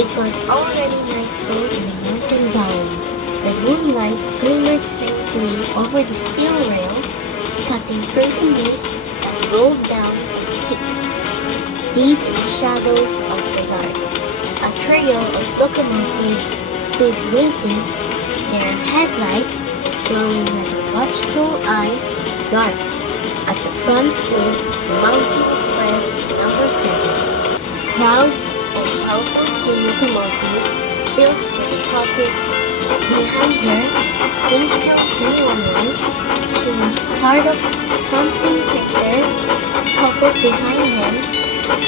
It was already nightfall in the mountain valley. The moonlight glimmered faintly over the steel rails, cutting through the mist and rolled down from the peaks. Deep in the shadows of the dark, a trio of locomotives stood waiting, their headlights glowing like watchful eyes in the dark. At the front stood Mountain Express number 7, proud and powerful steam locomotive built for the toughest. Behind her, Finchfield 311, she was part of something greater. Coupled behind them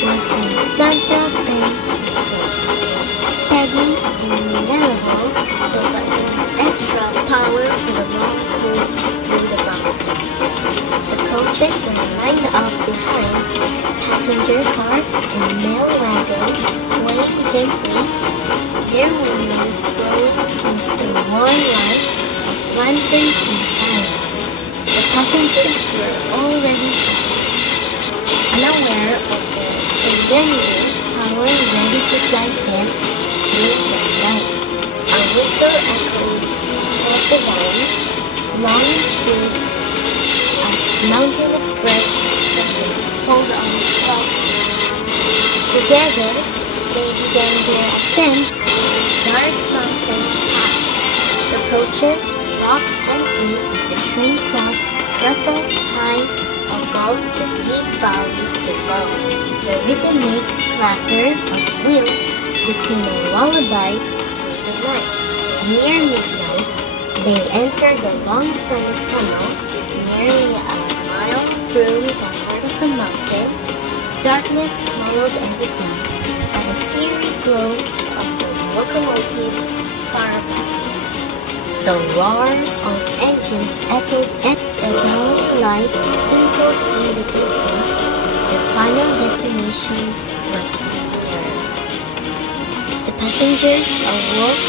was some Santa Fe itself, steady and reliable, providing extra power for the long pull through the mountains. The coaches were lined up behind, passenger cars and mail wagons swaying gently, their windows glowing with the warm light of lanterns inside. The passengers were already asleep, unaware of the tremendous power ready to guide them through the night. A whistle echoed across the valley, long and still, as Mountain Express 7 pulled on the clock. Together, they began their ascent to the dark mountain pass. The coaches rocked gently as the train crossed trestles high above the deep valleys below. The rhythmic clatter of wheels became a lullaby of the night. Near midnight, they entered the long summit tunnel, nearly a mile through the heart of the mountain. Darkness swallowed everything, but the fiery glow of the locomotives far passes. The roar of engines echoed and the valley lights twinkled in the distance. The final destination was near. The passengers awoke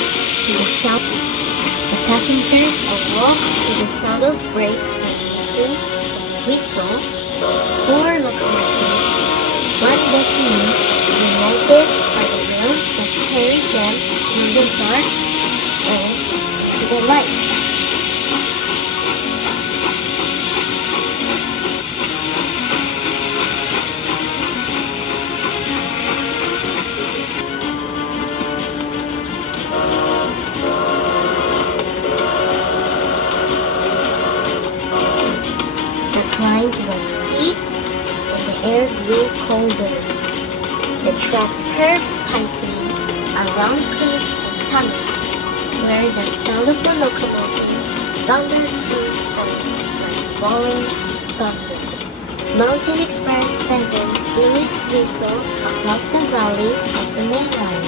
to the sound. of brakes when the whistle. 4 locomotives, one destiny, united by the wheels that carried them through the dark and to the light. The climb was steep and the air grew colder. The tracks curved tightly around cliffs and tunnels, where the sound of the locomotives thundered through stone like rolling thunder. Mountain Express 7 blew its whistle across the valley of the main line.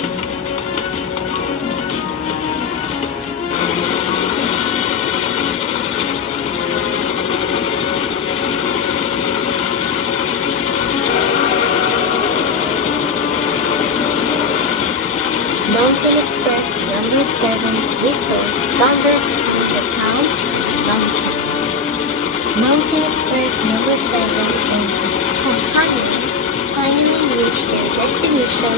Mountain Express number 7's whistle thundered through the town mountain. Mountain Express number 7 and its companions finally reached their destination